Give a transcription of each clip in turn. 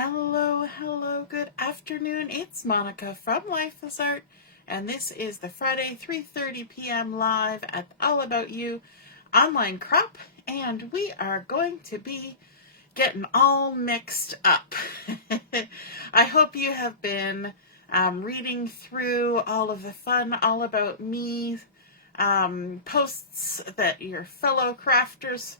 Hello, hello, good afternoon. It's Monica from Lifeless Art, and this is the Friday 3:30 p.m. live at All About You online crop, and we are going to be getting all mixed up. I hope you have been reading through all of the fun All About Me posts that your fellow crafters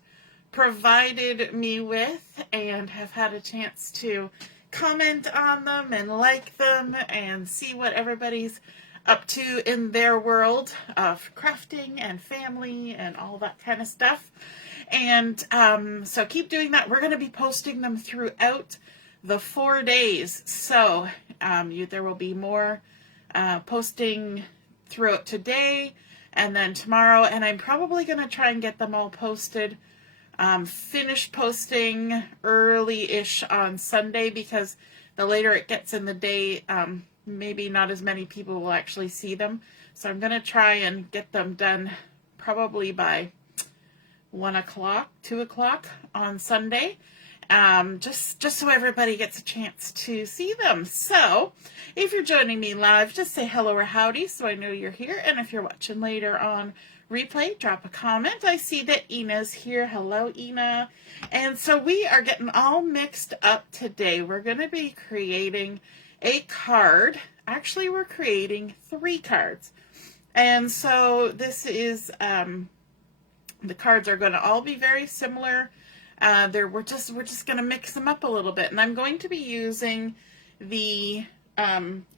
provided me with and have had a chance to comment on them and like them and see what everybody's up to in their world of crafting and family and all that kind of stuff. And so keep doing that. We're going to be posting them throughout the 4 days. So there will be more posting throughout today and then tomorrow. And I'm probably going to try and get them all posted, finish posting early-ish on Sunday, because the later it gets in the day, maybe not as many people will actually see them. So I'm going to try and get them done probably by 1 o'clock, 2 o'clock on Sunday, just so everybody gets a chance to see them. So if you're joining me live, just say hello or howdy so I know you're here. And if you're watching later on replay, drop a comment. I see that Ina's here. Hello, Ina. And so we are getting all mixed up today. We're going to be creating a card. Actually, we're creating 3 cards. And so this is, the cards are going to all be very similar. We're just going to mix them up a little bit. And I'm going to be using the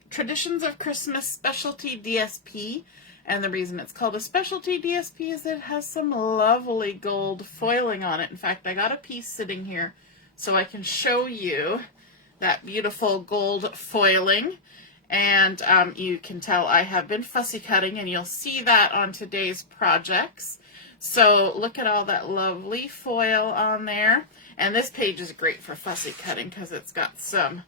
Traditions of Christmas Specialty DSP. And the reason it's called a specialty DSP is it has some lovely gold foiling on it. In fact, I got a piece sitting here so I can show you that beautiful gold foiling. And you can tell I have been fussy cutting, and you'll see that on today's projects. So look at all that lovely foil on there. And this page is great for fussy cutting because it's got some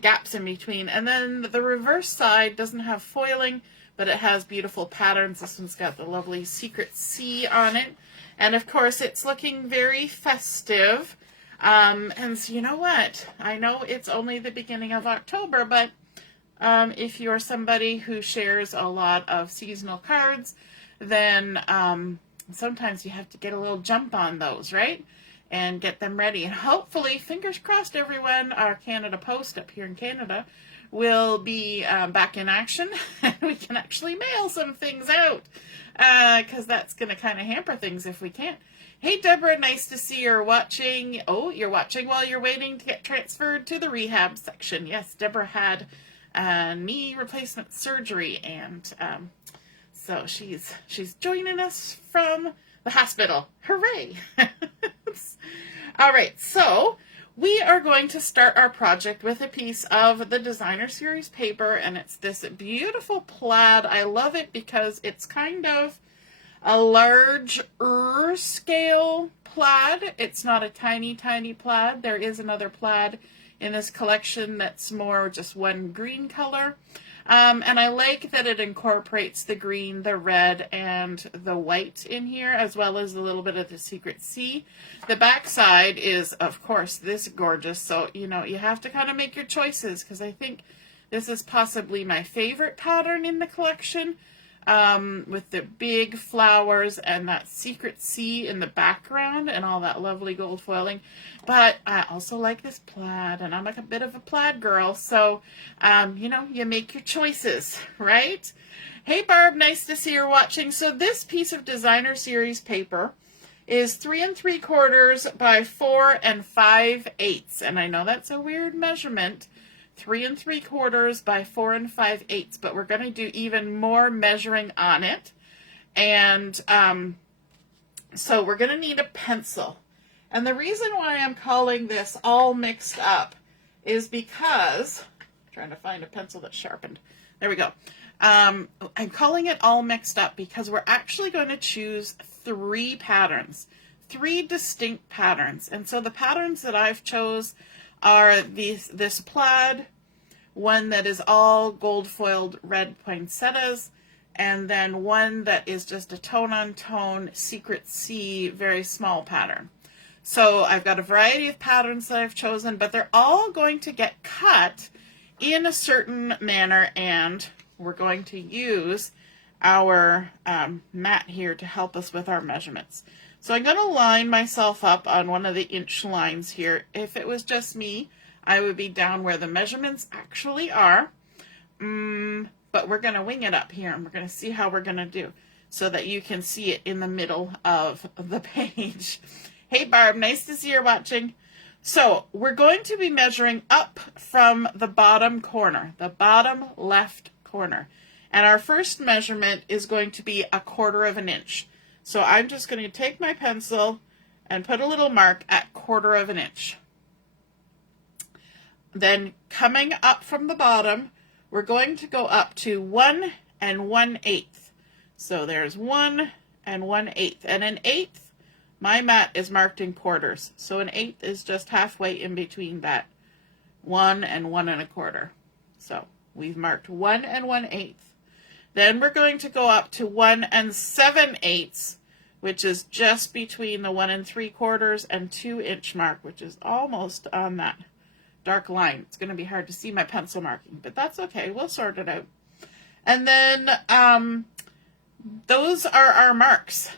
gaps in between. And then the reverse side doesn't have foiling, but it has beautiful patterns. This one's got the lovely secret C on it. And of course, it's looking very festive. And so you know what? I know it's only the beginning of October, but if you're somebody who shares a lot of seasonal cards, then sometimes you have to get a little jump on those, right? And get them ready. And hopefully, fingers crossed, everyone, our Canada Post up here in Canada will be back in action, and we can actually mail some things out, because that's going to kind of hamper things if we can't. Hey, Deborah, nice to see you're watching. Oh, you're watching while you're waiting to get transferred to the rehab section. Yes, Deborah had knee replacement surgery, and so she's joining us from the hospital. Hooray! All right, so we are going to start our project with a piece of the Designer Series paper, and it's this beautiful plaid. I love it because it's kind of a large scale plaid. It's not a tiny, tiny plaid. There is another plaid in this collection that's more just one green color. And I like that it incorporates the green, the red, and the white in here, as well as a little bit of the secret C. The back side is, of course, this gorgeous. So, you know, you have to kind of make your choices, because I think this is possibly my favorite pattern in the collection, with the big flowers and that secret C in the background and all that lovely gold foiling. But I also like this plaid, and I'm like a bit of a plaid girl, so you know, you make your choices, right? Hey Barb, nice to see you're watching. So this piece of Designer Series paper is 3 3/4 by 4 5/8, and I know that's a weird measurement, 3 3/4 by 4 5/8, but we're going to do even more measuring on it. And so we're going to need a pencil. And the reason why I'm calling this all mixed up is because, I'm trying to find a pencil that's sharpened. There we go. I'm calling it all mixed up because we're actually going to choose 3 patterns, 3 distinct patterns. And so the patterns that I've chose are this plaid, one that is all gold foiled red poinsettias, and then one that is just a tone on tone secret C, very small pattern. So I've got a variety of patterns that I've chosen, but they're all going to get cut in a certain manner, and we're going to use our mat here to help us with our measurements. So I'm going to line myself up on one of the inch lines here. If it was just me, I would be down where the measurements actually are, but we're going to wing it up here, and we're going to see how we're going to do so that you can see it in the middle of the page. Hey Barb, nice to see you're watching. So we're going to be measuring up from the bottom corner, the bottom left corner. And our first measurement is going to be 1/4 inch. So I'm just going to take my pencil and put a little mark at 1/4 inch. Then coming up from the bottom, we're going to go up to 1 1/8. So there's 1 1/8. And an eighth, my mat is marked in quarters. So an eighth is just halfway in between that 1 and 1 1/4. So we've marked 1 1/8. Then we're going to go up to 1 7/8, which is just between the 1 3/4 and 2 inch mark, which is almost on that dark line. It's going to be hard to see my pencil marking, but that's okay. We'll sort it out. And then those are our marks.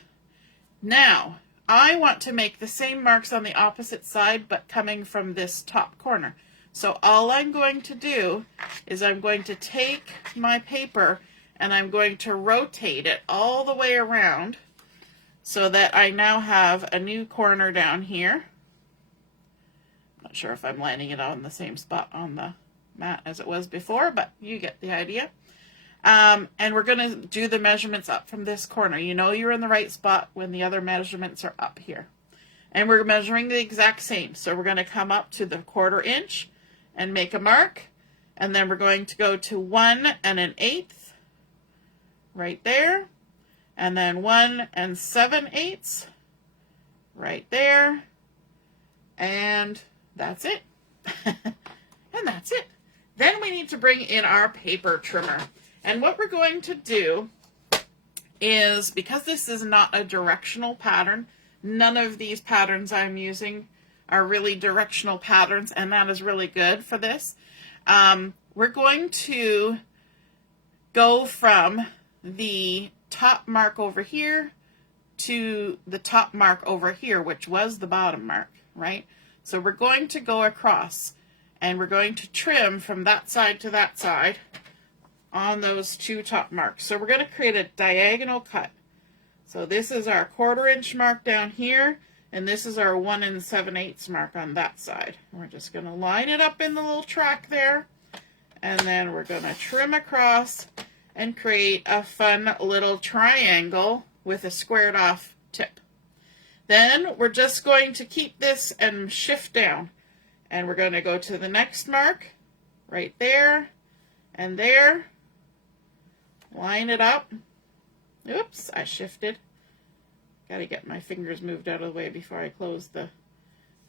Now, I want to make the same marks on the opposite side, but coming from this top corner. So all I'm going to do is I'm going to take my paper and I'm going to rotate it all the way around so that I now have a new corner down here. Not sure if I'm landing it on the same spot on the mat as it was before, but you get the idea. And we're going to do the measurements up from this corner. You know you're in the right spot when the other measurements are up here. And we're measuring the exact same. So we're going to come up to the 1/4 inch and make a mark. And then we're going to go to 1 1/8 right there. And then 1 7/8 right there. And that's it. And that's it. Then we need to bring in our paper trimmer. And what we're going to do is, because this is not a directional pattern, none of these patterns I'm using are really directional patterns, and that is really good for this. We're going to go from the top mark over here to the top mark over here, which was the bottom mark, right? So we're going to go across, and we're going to trim from that side to that side on those two top marks. So we're going to create a diagonal cut. So this is our 1/4 inch mark down here, and this is our 1 7/8 mark on that side. We're just going to line it up in the little track there, and then we're going to trim across and create a fun little triangle with a squared off tip. Then we're just going to keep this and shift down, and we're going to go to the next mark right there and there. Line it up. Oops, I shifted. Got to get my fingers moved out of the way before I close the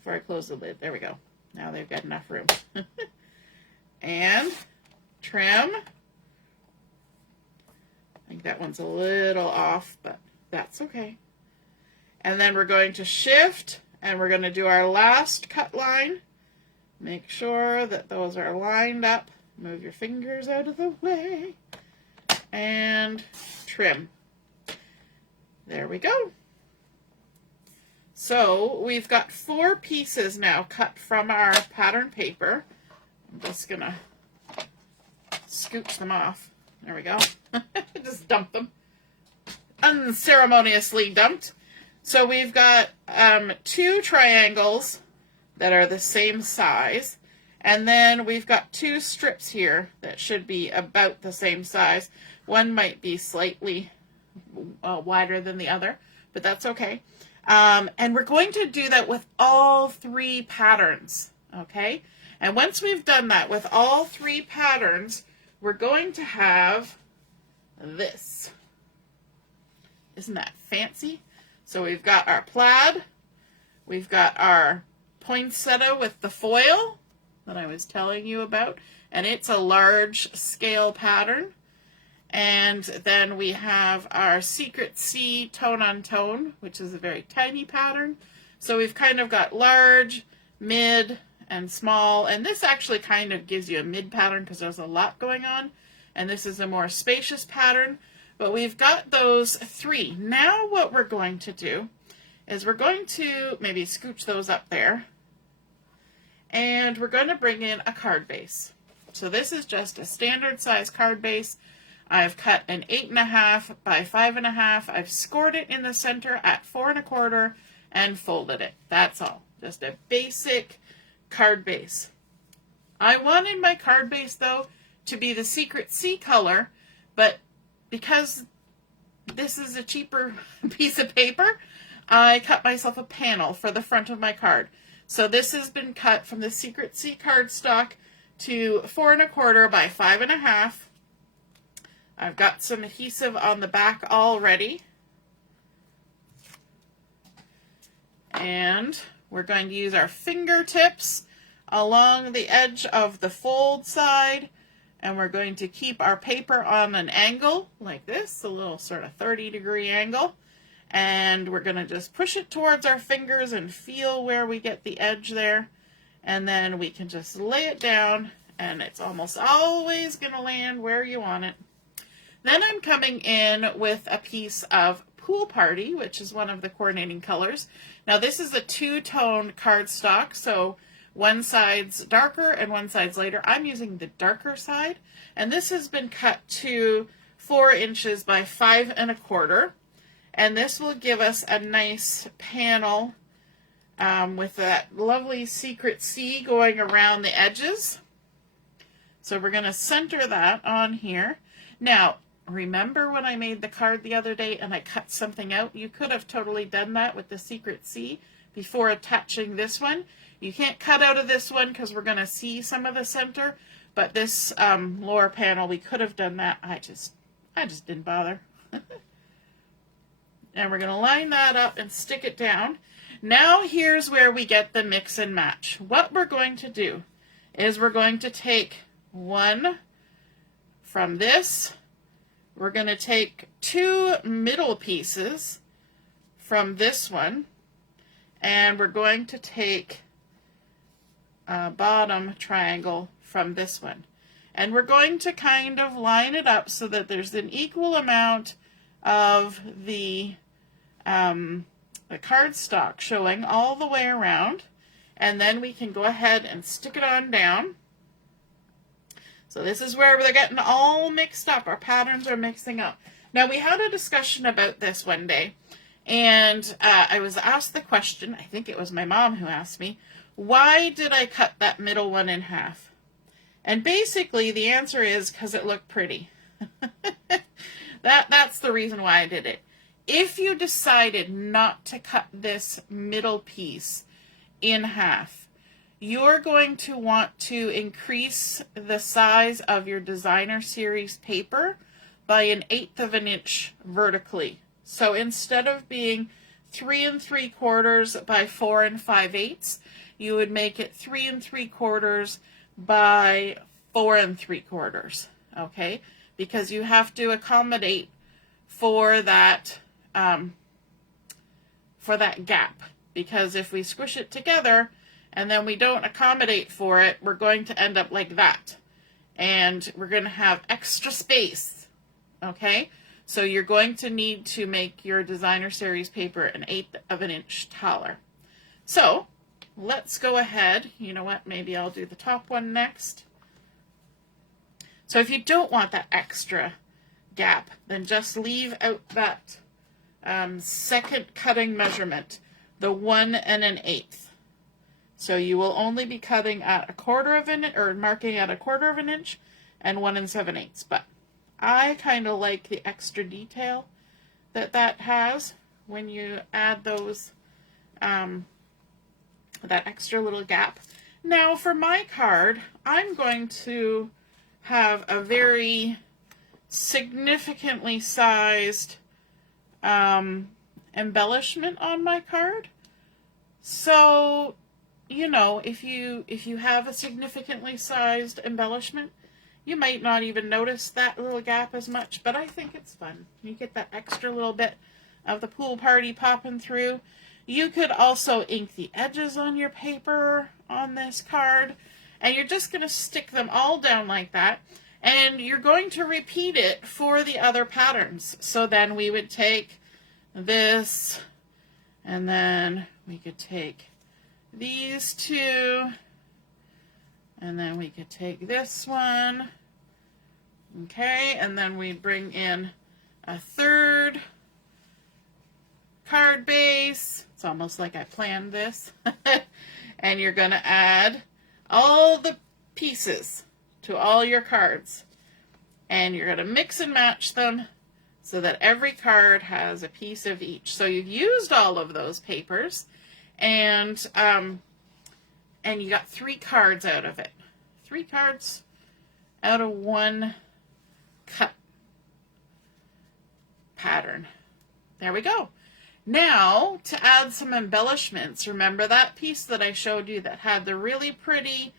lid. There we go. Now they've got enough room. And trim. I think that one's a little off, but that's okay. And then we're going to shift, and we're going to do our last cut line. Make sure that those are lined up. Move your fingers out of the way. And trim. There we go. So we've got 4 pieces now cut from our pattern paper. I'm just going to scooch them off. There we go. Just dump them. Unceremoniously dumped. So we've got 2 triangles that are the same size. And then we've got 2 strips here that should be about the same size. One might be slightly wider than the other, but that's okay. And we're going to do that with all 3 patterns, okay? And once we've done that with all 3 patterns, we're going to have this. Isn't that fancy? So we've got our plaid, we've got our poinsettia with the foil that I was telling you about, and it's a large scale pattern. And then we have our Secret C tone on tone, which is a very tiny pattern. So we've kind of got large, mid, and small, and this actually kind of gives you a mid pattern because there's a lot going on, and this is a more spacious pattern, but we've got those three. Now what we're going to do is we're going to maybe scooch those up there, and we're going to bring in a card base. So this is just a standard size card base. I've cut an 8.5 by 5.5. I've scored it in the center at 4 1/4 and folded it. That's all. Just a basic card base. I wanted my card base though to be the Secret C color, but because this is a cheaper piece of paper, I cut myself a panel for the front of my card. So this has been cut from the Secret C cardstock to 4 1/4 by 5.5. I've got some adhesive on the back already. And we're going to use our fingertips along the edge of the fold side, and we're going to keep our paper on an angle like this, a little sort of 30-degree angle, and we're going to just push it towards our fingers and feel where we get the edge there, and then we can just lay it down, and it's almost always going to land where you want it. Then I'm coming in with a piece of Pool Party, which is one of the coordinating colors. Now this is a two-tone cardstock, so one side's darker and one side's lighter. I'm using the darker side, and this has been cut to 4 inches by 5 1/4, and this will give us a nice panel with that lovely Secret C going around the edges. So we're going to center that on here. Now, remember when I made the card the other day and I cut something out? You could have totally done that with the Secret C before attaching this one. You can't cut out of this one because we're going to see some of the center, but this lower panel, we could have done that. I just didn't bother. And we're going to line that up and stick it down. Now here's where we get the mix and match. What we're going to do is we're going to take one from this. We're going to take 2 middle pieces from this one, and we're going to take a bottom triangle from this one. And we're going to kind of line it up so that there's an equal amount of the cardstock showing all the way around, and then we can go ahead and stick it on down. So this is where they're getting all mixed up. Our patterns are mixing up. Now we had a discussion about this one day, and I was asked the question, I think it was my mom who asked me, why did I cut that middle one in half? And basically the answer is because it looked pretty. That's the reason why I did it. If you decided not to cut this middle piece in half, you're going to want to increase the size of your designer series paper by 1/8 of an inch vertically. So instead of being 3 3/4 by 4 5/8, you would make it 3 3/4 by 4 3/4. Okay, because you have to accommodate for that gap. Because if we squish it together and then we don't accommodate for it, we're going to end up like that. And we're going to have extra space. Okay? So you're going to need to make your designer series paper 1/8 of an inch taller. So let's go ahead. You know what? Maybe I'll do the top one next. So if you don't want that extra gap, then just leave out that second cutting measurement, the 1 1/8. So you will only be cutting at 1/4 of an inch, or marking at 1/4 of an inch, and 1 7/8. But I kind of like the extra detail that has when you add those, that extra little gap. Now for my card, I'm going to have a very significantly sized embellishment on my card. So, you know, if you have a significantly sized embellishment, you might not even notice that little gap as much, but I think it's fun. You get that extra little bit of the Pool Party popping through. You could also ink the edges on your paper on this card, and you're just going to stick them all down like that, and you're going to repeat it for the other patterns. So then we would take this, and then we could take these two, and then we could take this one, okay, and then we bring in a third card base. It's almost like I planned this. And you're going to add all the pieces to all your cards, and you're going to mix and match them so that every card has a piece of each. So you've used all of those papers, and you got 3 cards out of it. 3 cards out of 1 cut pattern. There we go. Now, to add some embellishments, remember that piece that I showed you that had the really pretty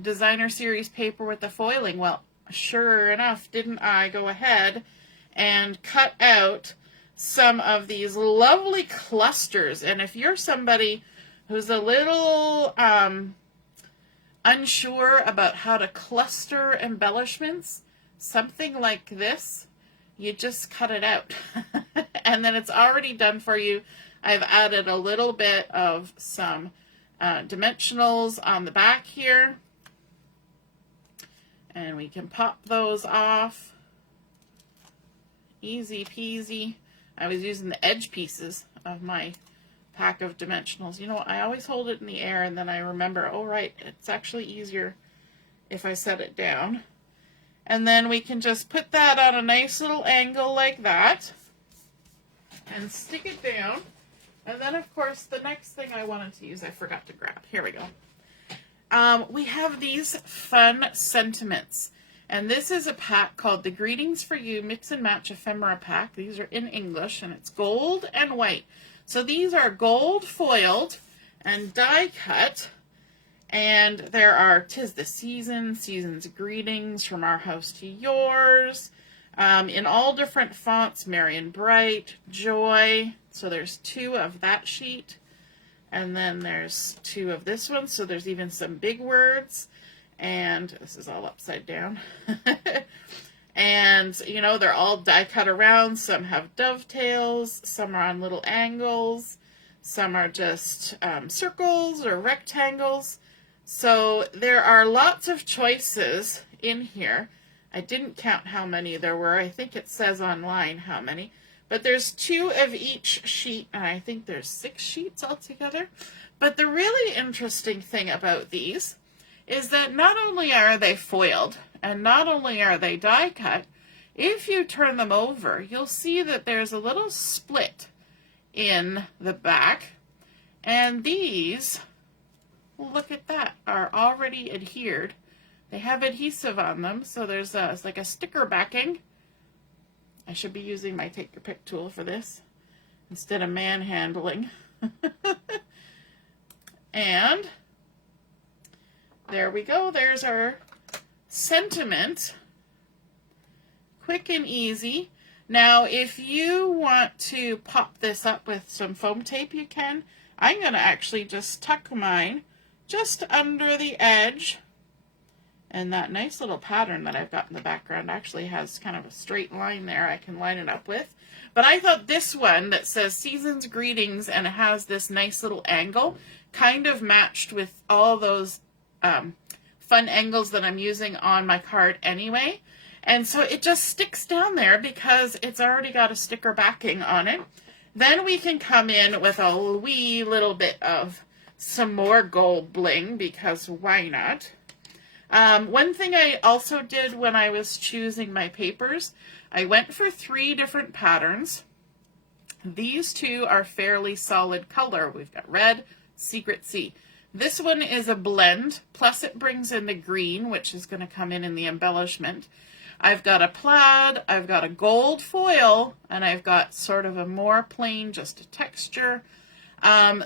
designer series paper with the foiling? Well, sure enough, didn't I go ahead and cut out some of these lovely clusters? And if you're somebody who's a little unsure about how to cluster embellishments, something like this, you just cut it out. And then it's already done for you. I've added a little bit of some dimensionals on the back here, and we can pop those off. Easy peasy. I was using the edge pieces of my pack of dimensionals. You know, I always hold it in the air, and then I remember, oh right, it's actually easier if I set it down. And then we can just put that on a nice little angle like that and stick it down. And then, of course, the next thing I wanted to use, I forgot to grab. Here we go. We have these fun sentiments. And this is a pack called the Greetings for You Mix and Match Ephemera Pack. These are in English, and it's gold and white. So these are gold foiled and die cut. And there are 'Tis the Season, Season's Greetings, From Our House to Yours, in all different fonts, Merry and Bright, Joy. So there's 2 of that sheet, and then there's 2 of this one, so there's even some big words, and this is all upside down. And, you know, they're all die cut around. Some have dovetails, some are on little angles, some are just circles or rectangles. So there are lots of choices in here. I didn't count how many there were. I think it says online how many. But there's 2 of each sheet, and I think there's 6 sheets altogether. But the really interesting thing about these is that not only are they foiled, and not only are they die cut, if you turn them over, you'll see that there's a little split in the back. And these, look at that, are already adhered. They have adhesive on them, so there's it's like a sticker backing. I should be using my take your pick tool for this instead of manhandling. And there we go. There's our sentiment. Quick and easy. Now, if you want to pop this up with some foam tape, you can. I'm going to actually just tuck mine just under the edge. And that nice little pattern that I've got in the background actually has kind of a straight line there I can line it up with. But I thought this one that says Season's Greetings and it has this nice little angle kind of matched with all those fun angles that I'm using on my card anyway. And so it just sticks down there because it's already got a sticker backing on it. Then we can come in with a wee little bit of some more gold bling, because why not? One thing I also did when I was choosing my papers, I went for 3 different patterns. These 2 are fairly solid color. We've got red, Secret Sea. This one is a blend, plus it brings in the green, which is going to come in the embellishment. I've got a plaid, I've got a gold foil, and I've got sort of a more plain, just a texture.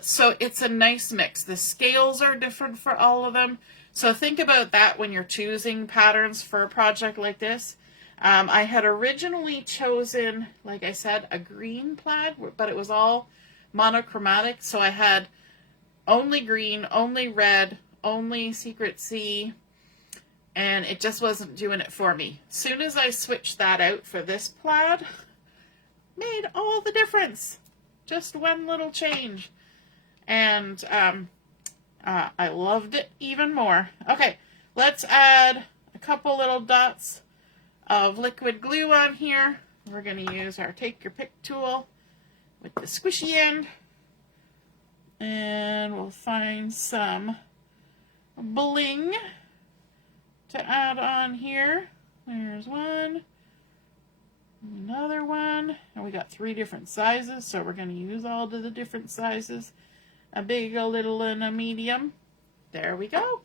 So it's a nice mix. The scales are different for all of them. So think about that when you're choosing patterns for a project like this. I had originally chosen, like I said, a green plaid, but it was all monochromatic, so I had only green, only red, only Secret Sea, and it just wasn't doing it for me. As soon as I switched that out for this plaid, made all the difference. Just one little change. And I loved it even more. Okay, let's add a couple little dots of liquid glue on here. We're going to use our Take Your Pick tool with the squishy end. And we'll find some bling to add on here. There's one, another one, and we got 3 different sizes, so we're going to use all of the different sizes. A big, a little, and a medium. There we go.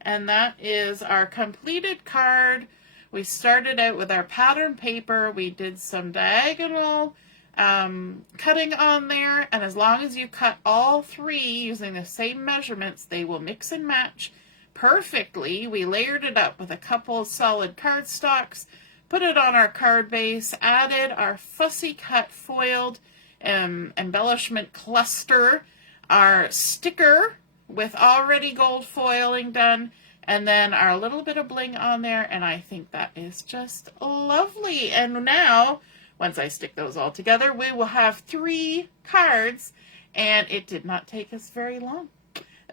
And that is our completed card. We started out with our pattern paper. We did some diagonal cutting on there, and as long as you cut all 3 using the same measurements, they will mix and match perfectly. We layered it up with a couple solid cardstocks, put it on our card base, added our fussy cut foiled embellishment cluster, our sticker with already gold foiling done, and then our little bit of bling on there, and I think that is just lovely. And now, once I stick those all together, we will have 3 cards, and it did not take us very long.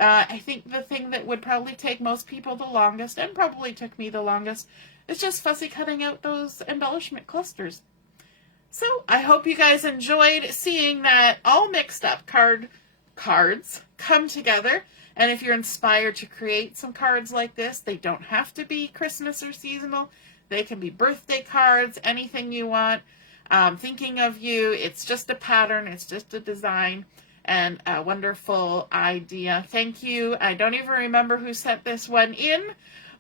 I think the thing that would probably take most people the longest, and probably took me the longest, is just fussy cutting out those embellishment clusters. So I hope you guys enjoyed seeing that all mixed up cards come together. And if you're inspired to create some cards like this, they don't have to be Christmas or seasonal. They can be birthday cards, anything you want. Thinking of you, it's just a pattern, it's just a design, and a wonderful idea. Thank you. I don't even remember who sent this one in,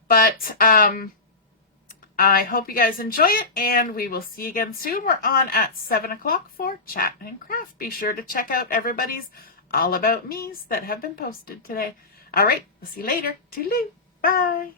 but I hope you guys enjoy it, and we will see you again soon. We're on at 7 o'clock for Chat and Craft. Be sure to check out everybody's All About Me's that have been posted today. All right, we'll see you later. Toodaloo. Bye.